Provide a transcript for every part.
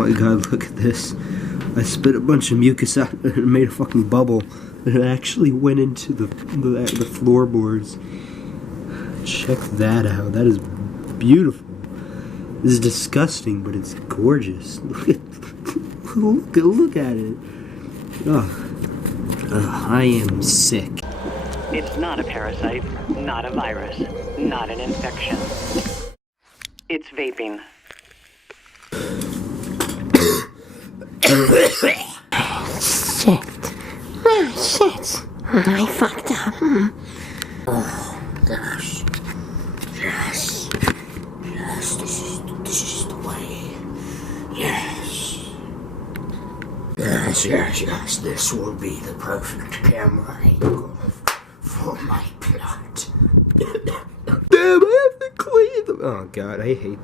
Oh my god, look at this. I spit a bunch of mucus out and it made a fucking bubble. And it actually went into the floorboards. Check that out. That is beautiful. This is disgusting, but it's gorgeous. Look at it. I am sick. It's not a parasite, not a virus, not an infection. It's vaping. Shit. Oh, shit. I fucked up. Oh, gosh. Yes. Yes, this is the way. Yes. Yes, this will be the perfect camera angle for my plot. Damn, I have to clean them. Oh god, it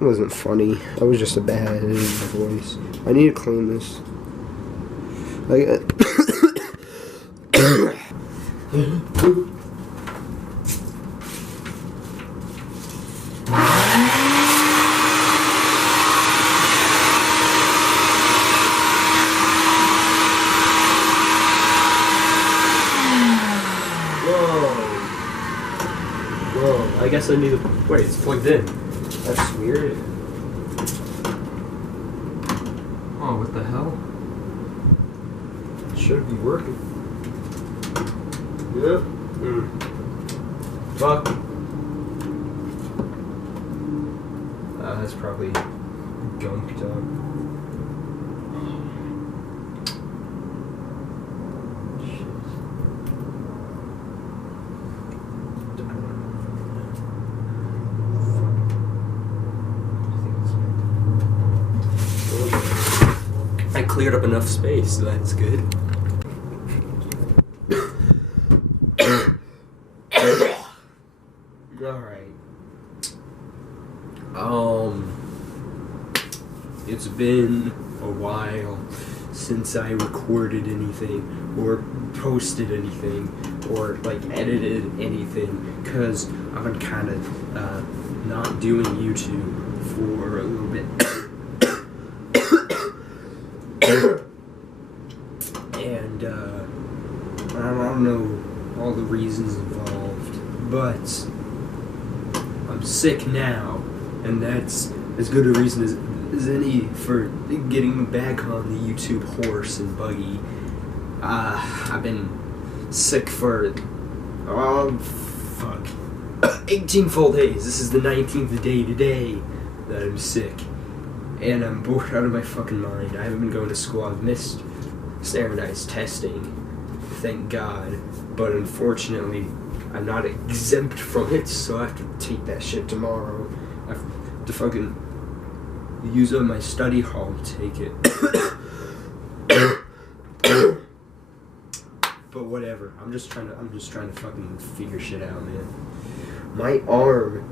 wasn't funny. That was just a bad voice. I need to clean this. Whoa, I guess I need to... Wait, it's plugged in. That's weird. Oh, what the hell? It should be working. Yep. Fuck. That's probably gunked up. I cleared up enough space, so that's good. Alright. It's been a while since I recorded anything, or posted anything, or like edited anything, because I've been kind of not doing YouTube for a little bit. And I don't know all the reasons involved, but I'm sick now, and that's as good a reason as any for getting back on the YouTube horse and buggy. I've been sick for 18 full days. This is the 19th day today that I'm sick. And I'm bored out of my fucking mind. I haven't been going to school. I've missed standardized testing, thank God. But unfortunately, I'm not exempt from it, so I have to take that shit tomorrow. I have to fucking use up my study hall to take it. But whatever. I'm just trying to fucking figure shit out, man. My arm,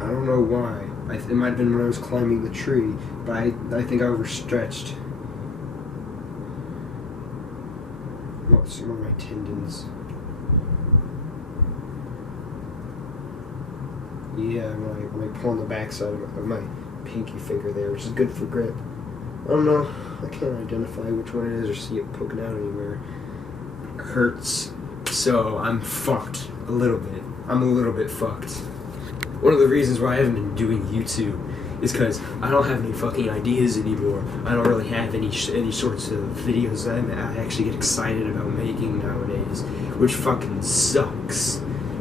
I don't know why. It might have been when I was climbing the tree, but I think I overstretched. Some of my tendons. Yeah, when I pull on the backside of my pinky finger there, which is good for grip. I don't know. I can't identify which one it is or see it poking out anywhere. It hurts. So I'm fucked a little bit. I'm a little bit fucked. One of the reasons why I haven't been doing YouTube is because I don't have any fucking ideas anymore. I don't really have any sorts of videos that I actually get excited about making nowadays, which fucking sucks.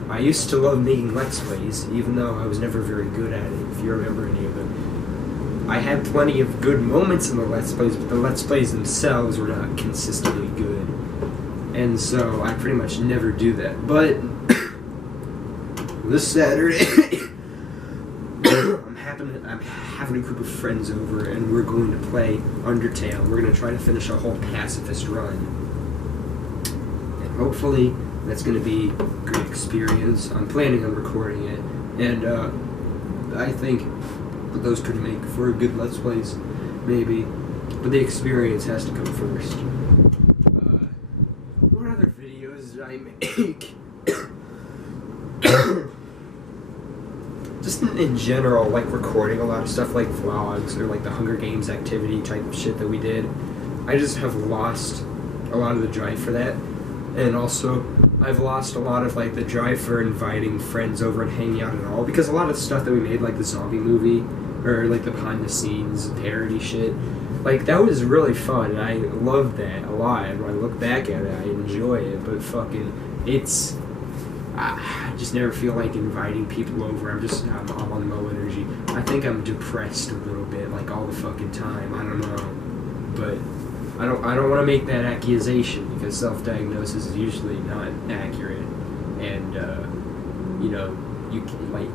I used to love making Let's Plays, even though I was never very good at it, if you remember any of them. I had plenty of good moments in the Let's Plays, but the Let's Plays themselves were not consistently good. And so I pretty much never do that. But this Saturday, I'm having a group of friends over, and we're going to play Undertale. We're going to try to finish a whole pacifist run. And hopefully, that's going to be a great experience. I'm planning on recording it, and I think those could make for good Let's Plays, maybe. But the experience has to come first. What other videos did I make? Just in general, like recording a lot of stuff like vlogs or like the Hunger Games activity type of shit that we did, I just have lost a lot of the drive for that. And also, I've lost a lot of like the drive for inviting friends over and hanging out at all, because a lot of the stuff that we made, like the zombie movie or like the behind the scenes parody shit, like that was really fun and I loved that a lot. And when I look back at it, I enjoy it. But fucking, I just never feel like inviting people over. I'm on low energy. I think I'm depressed a little bit, like all the fucking time. I don't know, but I don't want to make that accusation, because self-diagnosis is usually not accurate, and you know, you can, like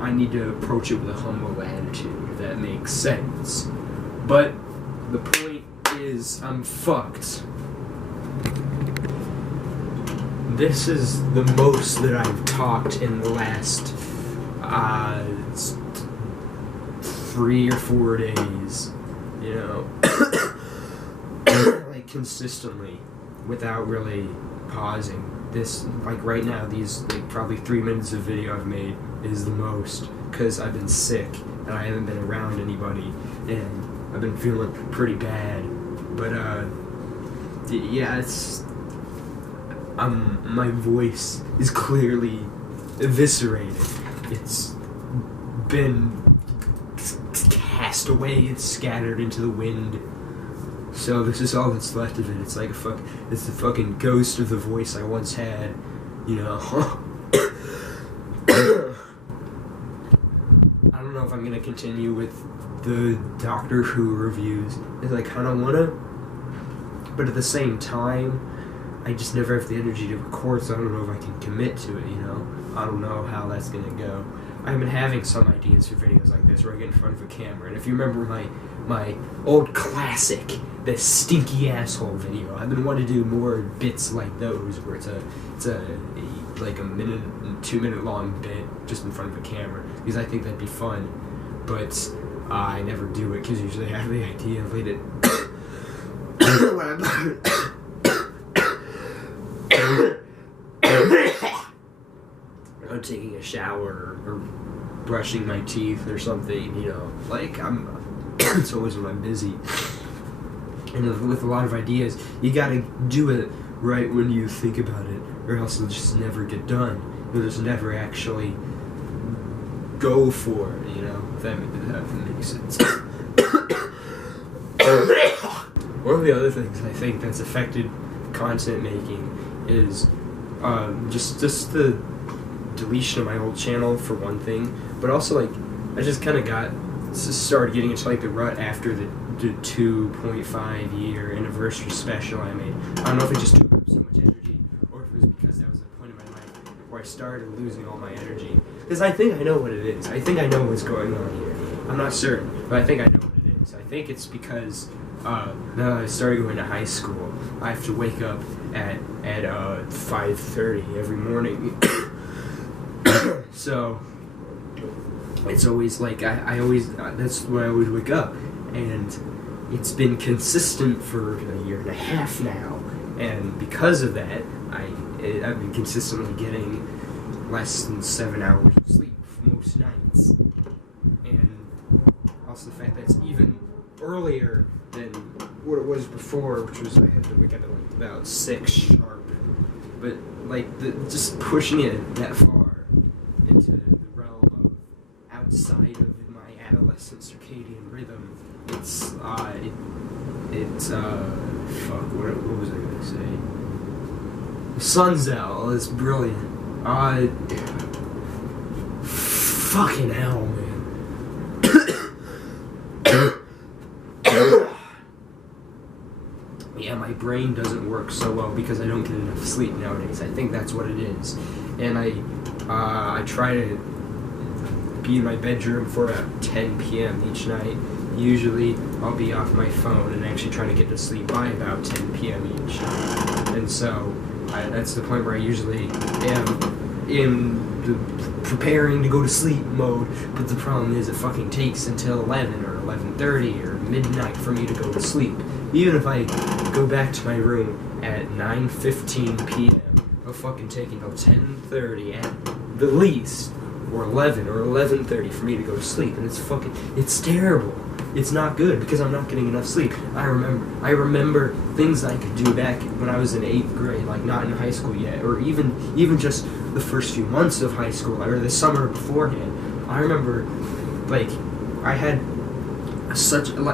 I need to approach it with a humble attitude, if that makes sense. But the point is, I'm fucked. This is the most that I've talked in the last 3 or 4 days. You know, like consistently, without really pausing. This, like right now, these like probably 3 minutes of video I've made is the most, because I've been sick and I haven't been around anybody and I've been feeling pretty bad. But yeah, it's my voice is clearly eviscerated. It's been cast away, it's scattered into the wind. So this is all that's left of it. It's like it's the fucking ghost of the voice I once had, you know. I don't know if I'm gonna continue with the Doctor Who reviews, as I kinda wanna, but at the same time, I just never have the energy to record, so I don't know if I can commit to it, you know. I don't know how that's gonna go. I've been having some ideas for videos like this where I get in front of a camera, and if you remember my old classic, the stinky asshole video, I've been wanting to do more bits like those, where it's a like a minute and 2 minute long bit just in front of a camera, because I think that'd be fun. But I never do it, because usually I have the idea of it. I'm taking a shower or brushing my teeth or something, you know, like it's always when I'm busy. And with a lot of ideas, you gotta do it right when you think about it, or else it'll just never get done. You'll just never actually go for it, you know, if that makes sense. One of the other things I think that's affected content making is just the deletion of my old channel, for one thing, but also like I just kind of started getting into like the rut after the 2.5 year anniversary special I made. I don't know if it just took up so much energy, or if it was because that was the point of my life where I started losing all my energy. Because I think I know what it is. I think I know what's going on here. I'm not certain, but I think I know what it is. I think it's because now that I started going to high school, I have to wake up at 5:30 every morning. So it's always like I always that's when I always wake up, and it's been consistent for a year and a half now, and because of that I've been consistently getting less than 7 hours of sleep most nights, and also the fact that it's even earlier than what it was before, which was I had to wake up at like about 6 sharp. But like just pushing it that far into the realm of outside of my adolescent circadian rhythm, it's fuck, what was I gonna say? Sunzel is brilliant. Fucking hell, man. Yeah, my brain doesn't work so well because I don't get enough sleep nowadays. I think that's what it is. And I try to be in my bedroom for about 10 p.m. each night. Usually I'll be off my phone and actually try to get to sleep by about 10 p.m. each night. And so that's the point where I usually am in the preparing to go to sleep mode, but the problem is it fucking takes until 11 or 11:30 or midnight for me to go to sleep. Even if I go back to my room at 9:15 p.m., it'll fucking take until 10:30 at the least, or 11 or 11:30 for me to go to sleep, and it's terrible. It's not good because I'm not getting enough sleep. I remember things I could do back when I was in 8th grade, like not in high school yet, or even just the first few months of high school or the summer beforehand. I remember, like, I had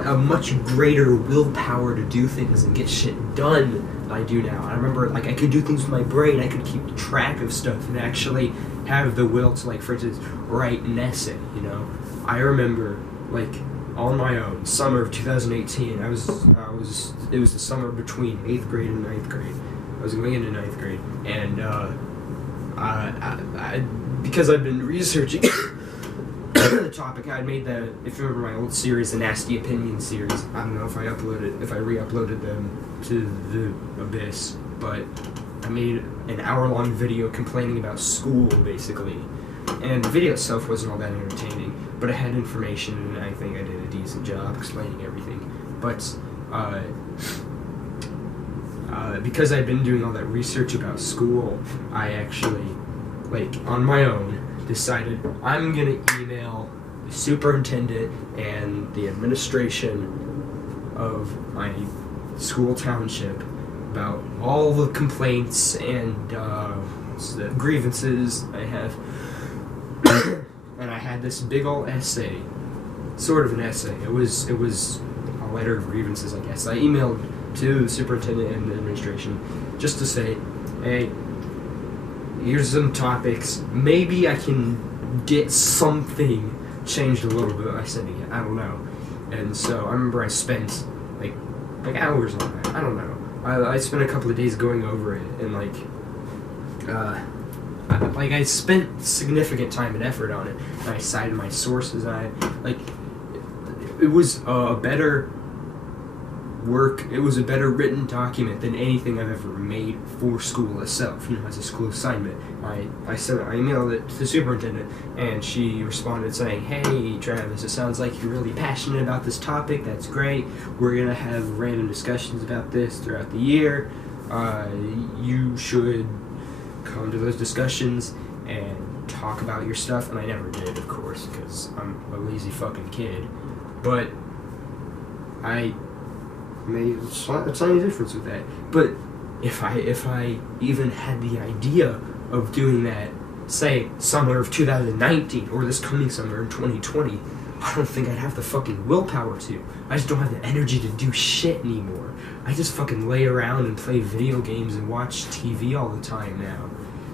a much greater willpower to do things and get shit done than I do now. I remember, like, I could do things with my brain. I could keep track of stuff and actually have the will to, like, for instance, write an essay, you know? I remember, like, on my own, summer of 2018, it was the summer between 8th grade and 9th grade. I was going into 9th grade, and I because I've been researching the topic, I made if you remember my old series, the Nasty Opinion series. I don't know if I re-uploaded them to the abyss, but I made an hour-long video complaining about school, basically. And the video itself wasn't all that entertaining, but it had information, and I think I did a decent job explaining everything. But because I'd been doing all that research about school, I actually, like, on my own, decided I'm gonna email the superintendent and the administration of my school township about all the complaints and the grievances I have. And I had this big old essay, sort of an essay. It was a letter of grievances, I guess. I emailed to the superintendent and the administration just to say, hey, here's some topics. Maybe I can get something changed a little bit by sending it. I don't know. And so I remember I spent like hours on that. I don't know. I spent a couple of days going over it, and I spent significant time and effort on it. And I cited my sources. It was a better written document than anything I've ever made for school itself, you know, as a school assignment. I emailed it to the superintendent, and she responded saying, hey, Travis, it sounds like you're really passionate about this topic. That's great. We're going to have random discussions about this throughout the year. You should come to those discussions and talk about your stuff. And I never did, of course, because I'm a lazy fucking kid. But I made a tiny difference with that. But if I even had the idea of doing that, say, summer of 2019, or this coming summer in 2020, I don't think I'd have the fucking willpower to. I just don't have the energy to do shit anymore. I just fucking lay around and play video games and watch TV all the time now.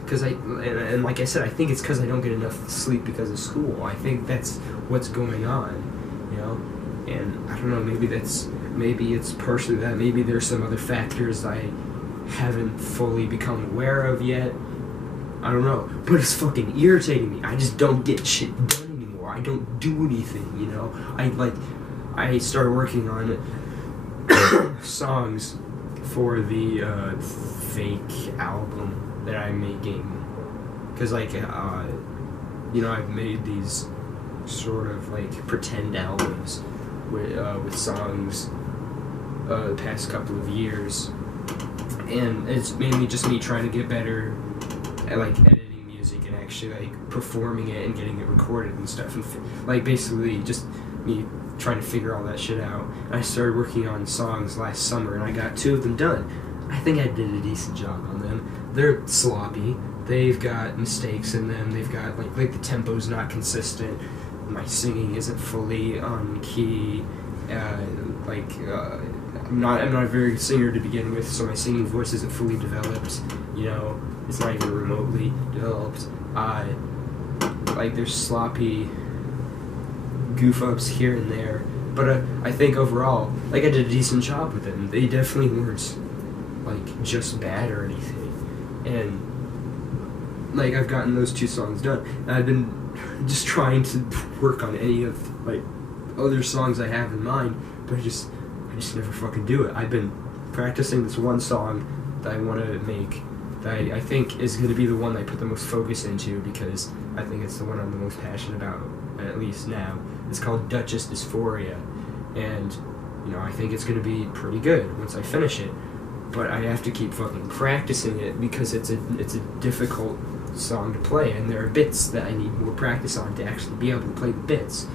And like I said, I think it's because I don't get enough sleep because of school. I think that's what's going on, you know? And I don't know, maybe it's partially that. Maybe there's some other factors I haven't fully become aware of yet. I don't know. But it's fucking irritating me. I just don't get shit done anymore. I don't do anything, you know? I started working on songs for the fake album that I'm making. Because, you know, I've made these sort of, pretend albums with songs the past couple of years, and it's mainly just me trying to get better at editing music and actually performing it and getting it recorded and stuff, and basically just me trying to figure all that shit out. And I started working on songs last summer, and I got 2 of them done. I think I did a decent job on them. They're sloppy. They've got mistakes in them. They've got the tempo's not consistent. My singing isn't fully on key. I'm not a very good singer to begin with, so my singing voice isn't fully developed. You know, it's not even remotely developed. There's sloppy goof ups here and there, but I think overall, I did a decent job with them. They definitely weren't just bad or anything, and I've gotten those 2 songs done. And I've been just trying to work on any of other songs I have in mind, but I just never fucking do it. I've been practicing this one song that I want to make that I think is going to be the one that I put the most focus into, because I think it's the one I'm the most passionate about, at least now. It's called Duchess Dysphoria, and you know, I think it's going to be pretty good once I finish it, but I have to keep fucking practicing it because it's a difficult song to play, and there are bits that I need more practice on to actually be able to play the bits.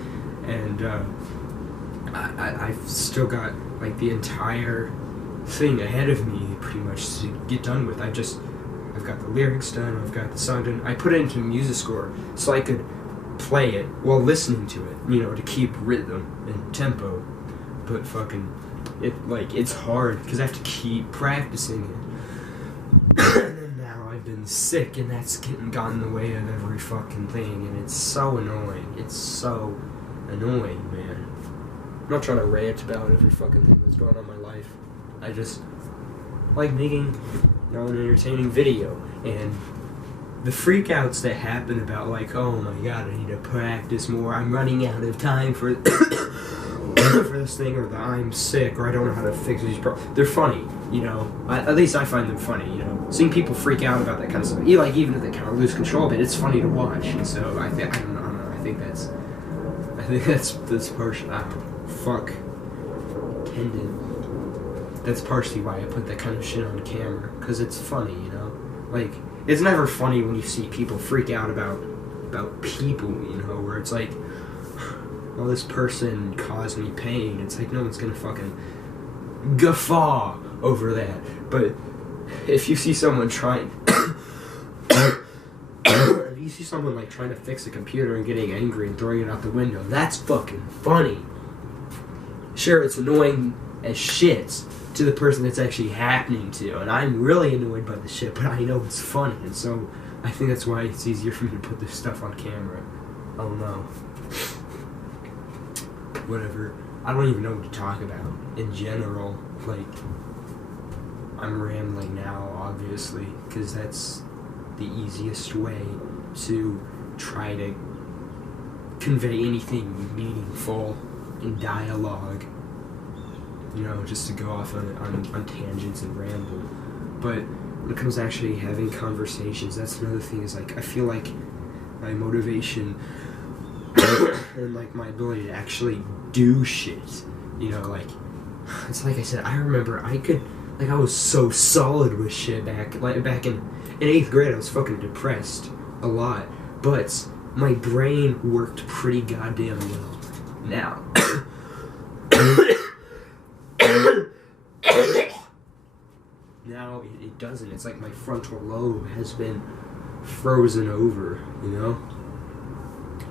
And I've still got like the entire thing ahead of me pretty much to get done with. I've got the lyrics done, I've got the song done. I put it into MusiScore so I could play it while listening to it, you know, to keep rhythm and tempo. But fucking, it's hard because I have to keep practicing it. And now I've been sick, and that's gotten in the way of every fucking thing, and it's so annoying. It's so annoying, man. I'm not trying to rant about every fucking thing that's going on in my life. I just like making, you know, an entertaining video, and the freakouts that happen about like, oh my god, I need to practice more, I'm running out of time for for this thing, or that I'm sick, or I don't know how to fix these problems. They're funny, you know. At least I find them funny, you know. Seeing people freak out about that kind of stuff, even if they kind of lose control of it, it's funny to watch. And so I think that's partially, that's partially why I put that kind of shit on camera, because it's funny, you know. Like, it's never funny when you see people freak out about people, you know, where it's like, well, this person caused me pain. It's like, no one's gonna fucking guffaw over that. But if you see someone trying if you see someone like trying to fix a computer and getting angry and throwing it out the window, that's fucking funny. Sure, it's annoying as shit to the person that's actually happening to, and I'm really annoyed by the shit, but I know it's funny, and so I think that's why it's easier for me to put this stuff on camera. I don't know. Whatever. I don't even know what to talk about in general. Like, I'm rambling now, obviously, because that's the easiest way to try to convey anything meaningful in dialogue. You know, just to go off on tangents and ramble. But when it comes to actually having conversations, that's another thing, is like, I feel like my motivation and like my ability to actually do shit, you know, like, it's like I said, I remember I was so solid with shit back in 8th grade. I was fucking depressed a lot, but my brain worked pretty goddamn well. Now now it doesn't. It's like my frontal lobe has been frozen over, you know,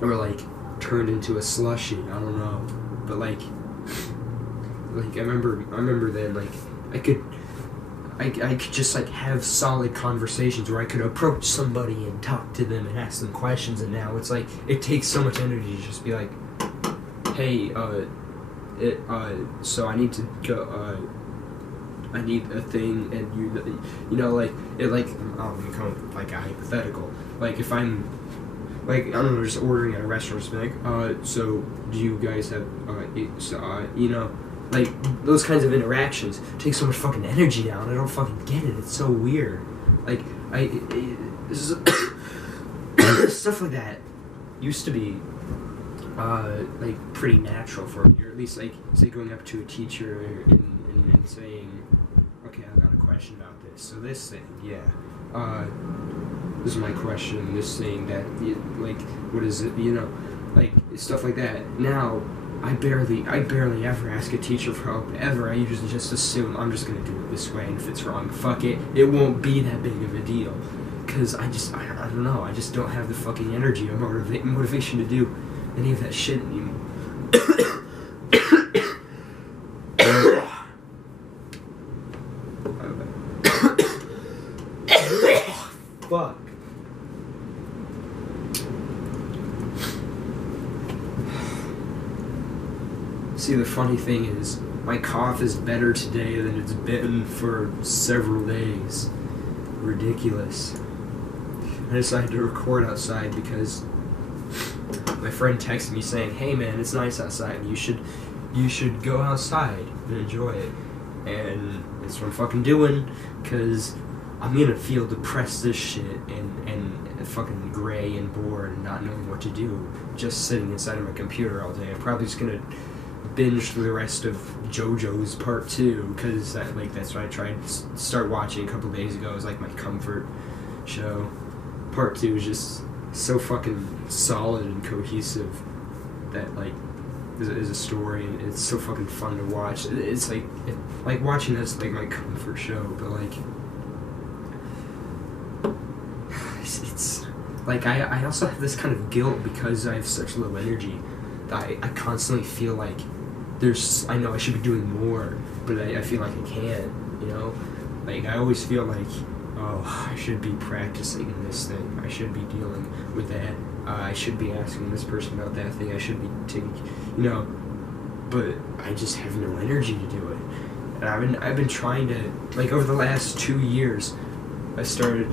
or like turned into a slushy. I don't know, but like I remember then, like, I could just like have solid conversations where I could approach somebody and talk to them and ask them questions, and now it's like it takes so much energy to just be like, hey, so I need to go, I need a thing, and you know, like, it, like, I'll become like a hypothetical, like, if I'm, like, I don't know, just ordering at a restaurant, just be like, so do you guys have, you know, like, those kinds of interactions take so much fucking energy now, and I don't fucking get it. It's so weird. Like, stuff like that used to be, like, pretty natural for me, or at least, like, say, going up to a teacher and saying, okay, I've got a question about this. So this thing, yeah, this is my question, this thing, that, like, what is it, you know, like, stuff like that. Now, I barely ever ask a teacher for help, ever. I usually just assume I'm just gonna do it this way, and if it's wrong, fuck it. It won't be that big of a deal. Cause I don't know, I just don't have the fucking energy or motivation to do any of that shit anymore. Fuck. See, the funny thing is, my cough is better today than it's been for several days. Ridiculous. I decided to record outside because my friend texted me saying, hey man, it's nice outside, you should go outside and enjoy it. And that's what I'm fucking doing, because I'm gonna feel depressed as shit and fucking gray and bored and not knowing what to do, just sitting inside of my computer all day. I'm probably just gonna binge through the rest of JoJo's Part 2, because that's what I tried to start watching a couple days ago. It was like my comfort show. part 2 is just so fucking solid and cohesive that like is a story, and it's so fucking fun to watch. It's like watching that's like my comfort show, but like it's like I also have this kind of guilt because I have such low energy that I constantly feel like I know I should be doing more, but I feel like I can't, you know? Like, I always feel like, oh, I should be practicing this thing, I should be dealing with that, I should be asking this person about that thing, I should be taking, you know, but I just have no energy to do it. And I've been trying to, like, over the last 2 years, I started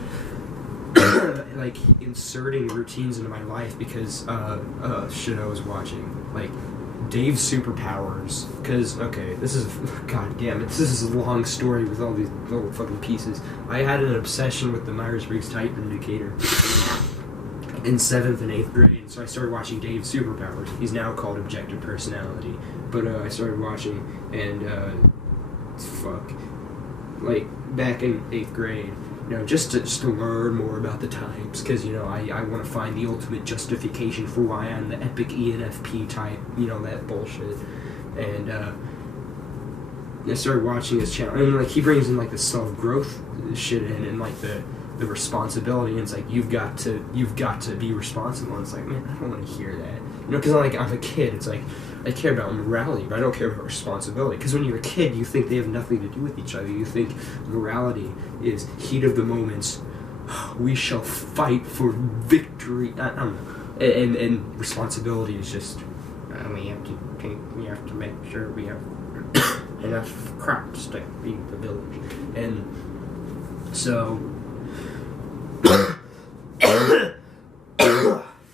like inserting routines into my life because shit I was watching, like Dave's superpowers, because okay, this is god damn it, this is a long story with all these little fucking pieces. I had an obsession with the Myers-Briggs type indicator in 7th and 8th grade, so I started watching Dave's superpowers. He's now called objective personality, but I started watching, and like back in 8th grade, you know, just to learn more about the types, because, you know, I want to find the ultimate justification for why I'm the epic ENFP type, you know, that bullshit. And I started watching his channel, and like he brings in like the self-growth shit in, and like the responsibility, and it's like you've got to be responsible, and it's like, man, I don't want to hear that, you know, because I'm a kid. It's like I care about morality, but I don't care about responsibility, because when you're a kid you think they have nothing to do with each other. You think morality is heat of the moments, we shall fight for victory, I don't know, and responsibility is just we have to make sure we have enough crops to feed the village. And so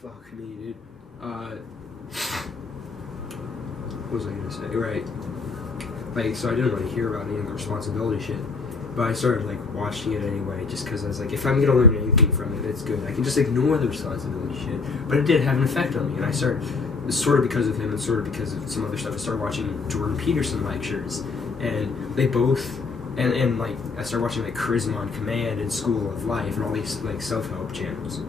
fuck me, dude. What was I gonna say? Right. Like, so I didn't want to hear about any of the responsibility shit, but I started like watching it anyway, just because I was like, if I'm gonna learn anything from it, it's good. I can just ignore the responsibility shit. But it did have an effect on me, and I started, sort of because of him and sort of because of some other stuff, I started watching Jordan Peterson lectures, and they both, and like I started watching like Charisma on Command and School of Life and all these like self-help channels.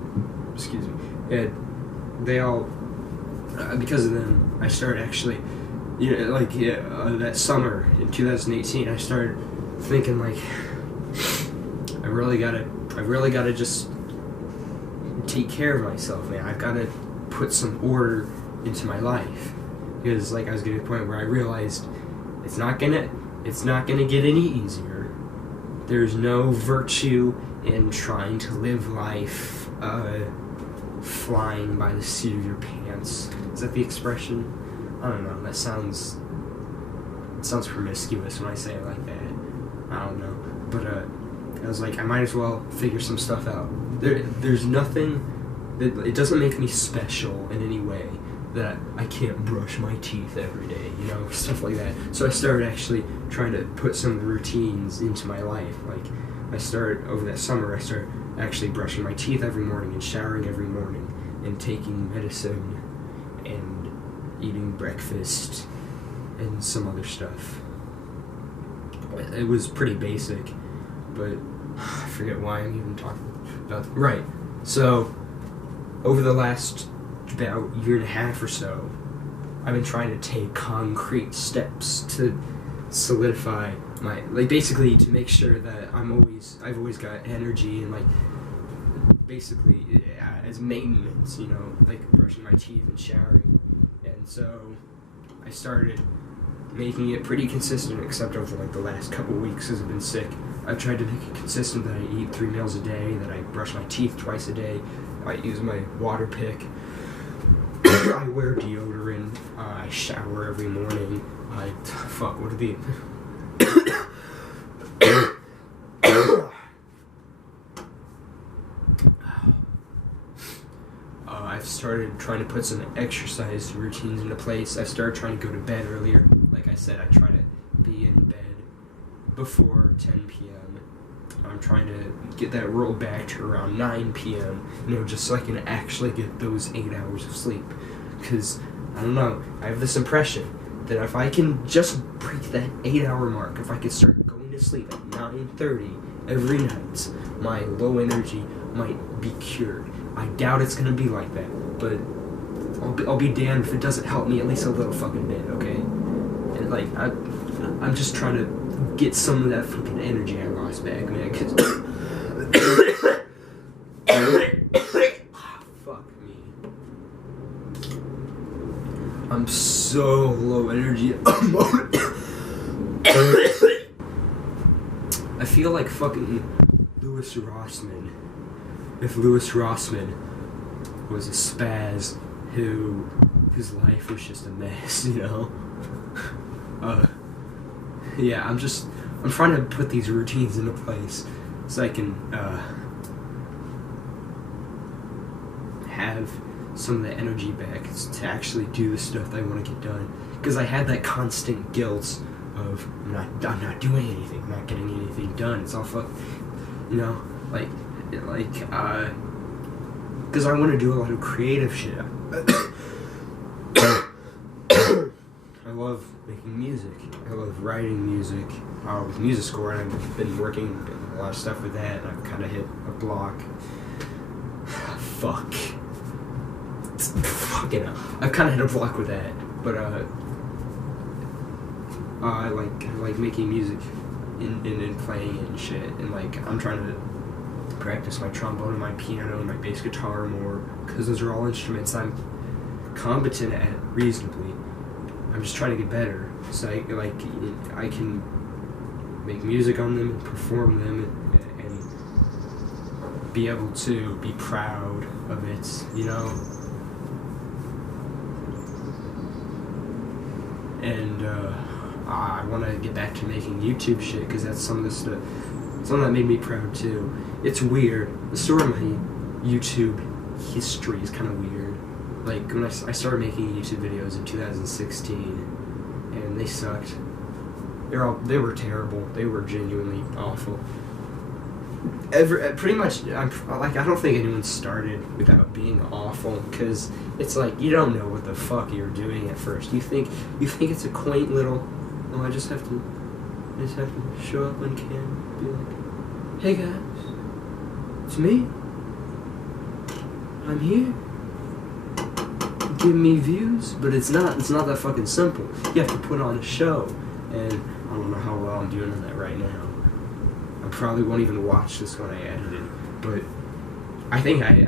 Excuse me. And they all, because of them, I started actually, you know, like that summer in 2018, I started thinking like, I really gotta just take care of myself, man. I've gotta put some order into my life, because like I was getting to the point where I realized it's not gonna get any easier. There's no virtue in trying to live life flying by the seat of your pants. Is that the expression? I don't know. It sounds promiscuous when I say it like that. I don't know. But I was like, I might as well figure some stuff out. There's nothing that, it doesn't make me special in any way that I can't brush my teeth every day, you know, stuff like that. So I started actually trying to put some of the routines into my life. Like, I started, over that summer, I started actually brushing my teeth every morning and showering every morning and taking medicine and eating breakfast and some other stuff. It was pretty basic, but I forget why I'm even talking about that. Right, so over the last about year and a half or so, I've been trying to take concrete steps to solidify my, like, basically to make sure that I've always got energy, and like basically as maintenance, you know, like brushing my teeth and showering. And so I started making it pretty consistent, except over like the last couple weeks as I've been sick. I've tried to make it consistent that I eat 3 meals a day, that I brush my teeth twice a day, I use my water pick, I wear deodorant, I shower every morning, what are the... I've started trying to put some exercise routines into place. I've started trying to go to bed earlier. Like I said, I try to be in bed before 10 p.m. I'm trying to get that rolled back to around 9 p.m., you know, just so I can actually get those 8 hours of sleep. Because, I don't know, I have this impression that if I can just break that 8-hour mark, if I could start going to sleep at 9:30 every night, my low energy might be cured. I doubt it's gonna be like that, but I'll be damned if it doesn't help me at least a little fucking bit, okay? And like, I'm just trying to get some of that fucking energy I lost back, man, 'cause fuck me. I'm so low energy. I feel like fucking Louis Rossman. If Louis Rossman was a spaz whose life was just a mess, you know? Yeah, I'm trying to put these routines into place so I can, have some of the energy back to actually do the stuff that I want to get done. Because I had that constant guilt of, I'm not doing anything, I'm not getting anything done, it's all fuck, you know? Because I want to do a lot of creative shit. I love making music. I love writing music. With music score, and I've been working a lot of stuff with that, and I've kind of hit a block. Fuck. Fucking hell. I've kind of hit a block with that, but I like making music and playing and shit, and like I'm trying to practice my trombone and my piano and my bass guitar more, because those are all instruments I'm competent at reasonably. I'm just trying to get better, so I can make music on them and perform them and be able to be proud of it, you know? And I want to get back to making YouTube shit, because that's some of the stuff, something that made me proud too. It's weird. The story of my YouTube history is kind of weird. Like, when I started making YouTube videos in 2016, and they sucked. They were terrible. They were genuinely awful. Pretty much, I don't think anyone started without being awful, because it's like, you don't know what the fuck you're doing at first. You think it's a quaint little, I just have to show up on camera and be like, hey guys, it's me. I'm here. Give me views, but it's not that fucking simple. You have to put on a show, and I don't know how well I'm doing on that right now. I probably won't even watch this when I edit it, but I think I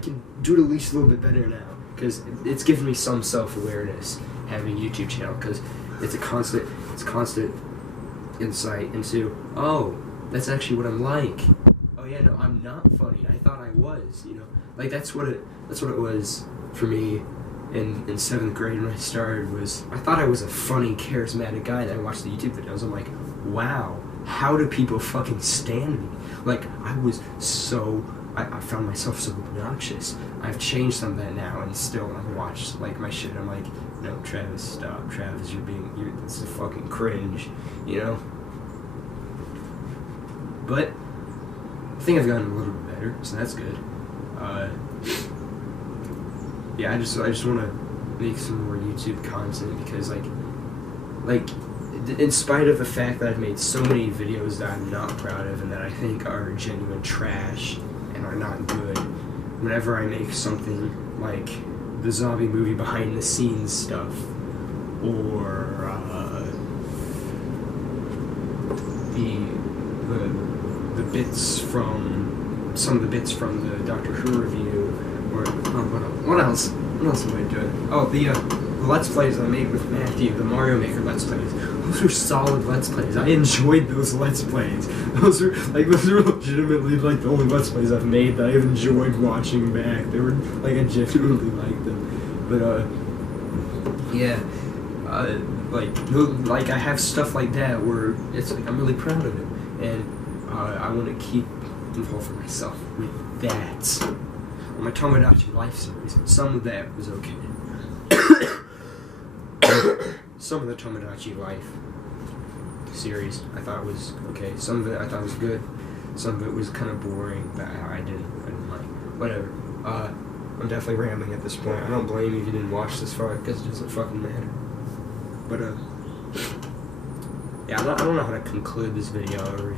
can do it at least a little bit better now, because it's given me some self-awareness having a YouTube channel, because it's constant insight into, oh, that's actually what I'm like. Oh yeah, no, I'm not funny. I thought I was, you know, like that's what it was for me in 7th grade when I started. I thought I was a funny, charismatic guy, and I watched the YouTube videos. I'm like, wow, how do people fucking stand me? Like, I found myself so obnoxious. I've changed some of that now, and still when I watch like my shit, I'm like, no, Travis, stop, Travis, this is fucking cringe, you know? But I think I've gotten a little bit better, so that's good. Yeah, I just want to make some more YouTube content, because like in spite of the fact that I've made so many videos that I'm not proud of and that I think are genuine trash and are not good, whenever I make something like the zombie movie behind the scenes stuff, or some of the bits from the Doctor Who review, or what else am I doing? Oh, the Let's Plays I made with Matthew, the Mario Maker Let's Plays. Those are solid Let's Plays. I enjoyed those Let's Plays. Those are legitimately like the only Let's Plays I've made that I've enjoyed watching back. They were like, I genuinely liked them. But yeah, like I have stuff like that where it's like I'm really proud of it, and I want to keep involving myself with that. On my Tomodachi Life series, some of that was okay. Some of the Tomodachi Life series I thought was okay. Some of it I thought was good. Some of it was kind of boring that I didn't like. Whatever. I'm definitely rambling at this point. I don't blame you if you didn't watch this far, because it doesn't fucking matter. But yeah, Yeah, I don't know how to conclude this video or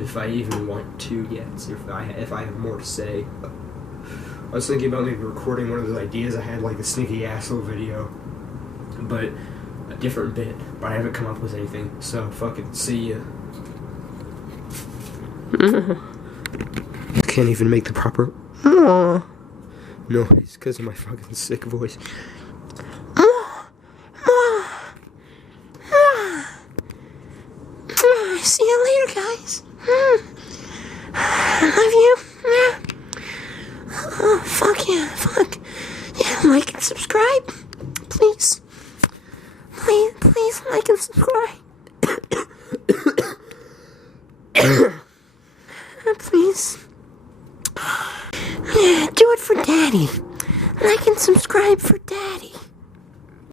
if I even want to yet. If I have more to say. I was thinking about maybe recording one of those ideas I had, like the sneaky asshole video, but a different bit. But I haven't come up with anything. So fucking see ya. Can't even make the proper noise because of my fucking sick voice. See you later, guys. I love you. Oh, fuck yeah, fuck. Yeah, like and subscribe. Please. Please like and subscribe. Please. Yeah, do it for Daddy. Like and subscribe for Daddy.